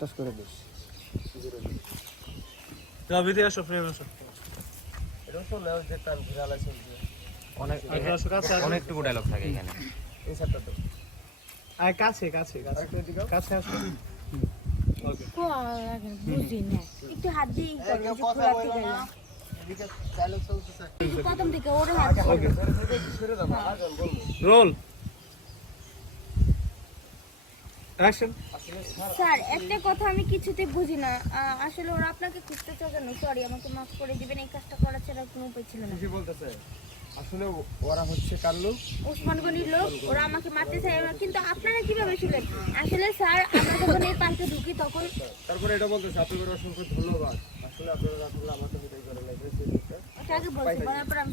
টাস করে দিস ভিতরে আসো ফ্রেম আসো এটা চলে যেতাম ঘিরালা চলছে অনেক ভিতরে আসো অনেকটুকু ডায়লগ থাকে এখানে এই সাতটা তো আয় কাছে কাছে কাছে। কাছে আসো ওকে বুঝি না একটু হাত দিয়ে করো, যে খোলা না। এদিকে dialogue চলতেছে। প্রথম থেকে ওরে হাত ওকে ধরে ধরে একটু সরে দাও না, আর গান বলব। রোল অ্যাকশন স্যার একটা কথা আমি কিছুতে বুঝি না। আসলে ওরা আপনাকে খুঁজতে চাও কেন? সরি আমাকে মাফ করে দিবেন এই কাজটা করার ছাড়া কোনো উপায় ছিল না। কি বলতেছে। আসলে ওরা হচ্ছে কার লোক? ওসমান গনির লোক। ওরা আমাকে মারতে চায় কিন্তু আপনারা কীভাবে শুনলেন আসলে স্যার আমরা যখন এই পার্কে ঢুকি তখন তারপরে এটা বলতেছে আপনাদের অসংখ্য ধন্যবাদ। আসলে আপনারা আসলে আমাকে বিদায় করে সেই আগে বলছি বলার পর আমি